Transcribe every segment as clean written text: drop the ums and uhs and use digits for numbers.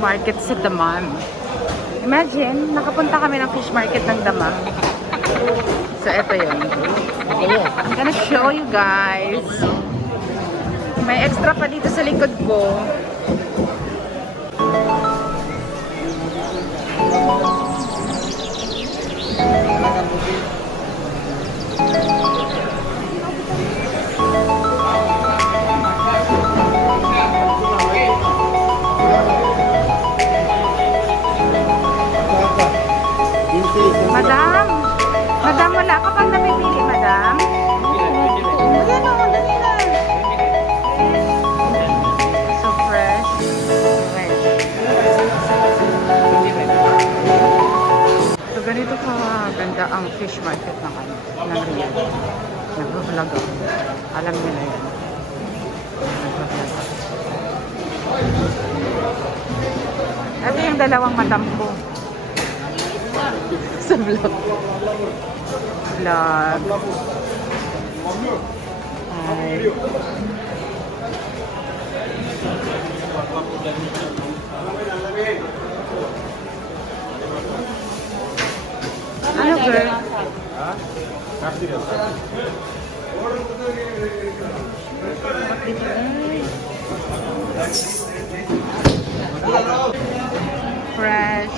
market sa Daman. Imagine, nakapunta kami ng fish market ng Daman. So, eto yun. I'm gonna show you guys. May extra pa dito sa likod ko. Madam, wala ka pang napipili, madam? Ayan o, dali na. So fresh. So ganito ka ganda ang fish market ng Riyadh. Nag-vlog ako. Alam nila yan. Nag-vlog ako. Ito yung dalawang madam ko. Sa vlog. Hi. Ano girl? Fresh.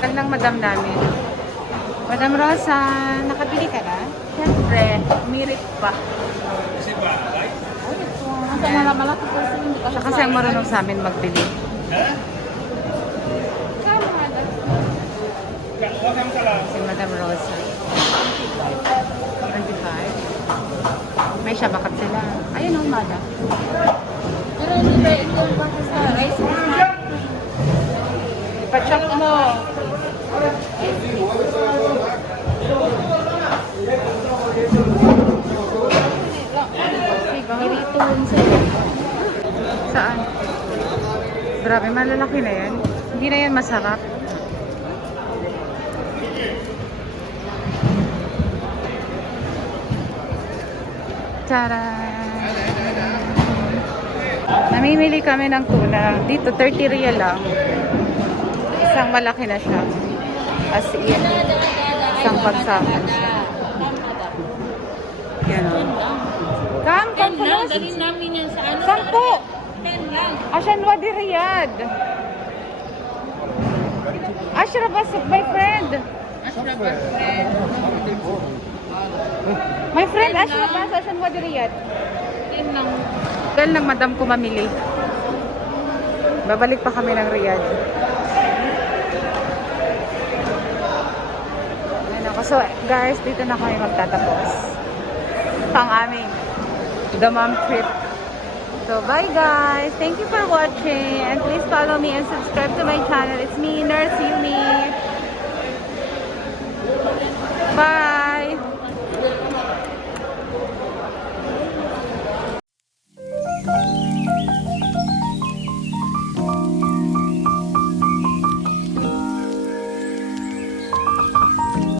Ang ng madam namin. Madam Rosa, nakabili ka na? Siyempre, umirit pa. Siya kasi ang marunong sa amin magbili. Si Madam Rosa. 25. May shabakat sila. Ayun o, madam. Pero hindi ba ito sa rice? Ipachok mo. Saan? Grabe, malalaki na yan. Hindi na yan masarap. Taran! Namimili kami ng tuna. Dito, 30 riyal lang. Isang malaki na siya. As in, isang pagsakan siya. Yan o. Come, close. Dalhin namin yan sa ano. 10 lang. Ashan Wadi Riyadh. Ashrabas, my friend. My friend, Ashrabas, Ashan Wadi Riyadh. 10 lang. Dahil lang madam ko mamili. Babalik pa kami ng Riyadh. Ayan ako. So guys, dito na kami magtatapos. Pang aming Dammam trip. So bye guys. Thank you for watching. And please follow me and subscribe to my channel. It's me, Nurse Yumi. Bye.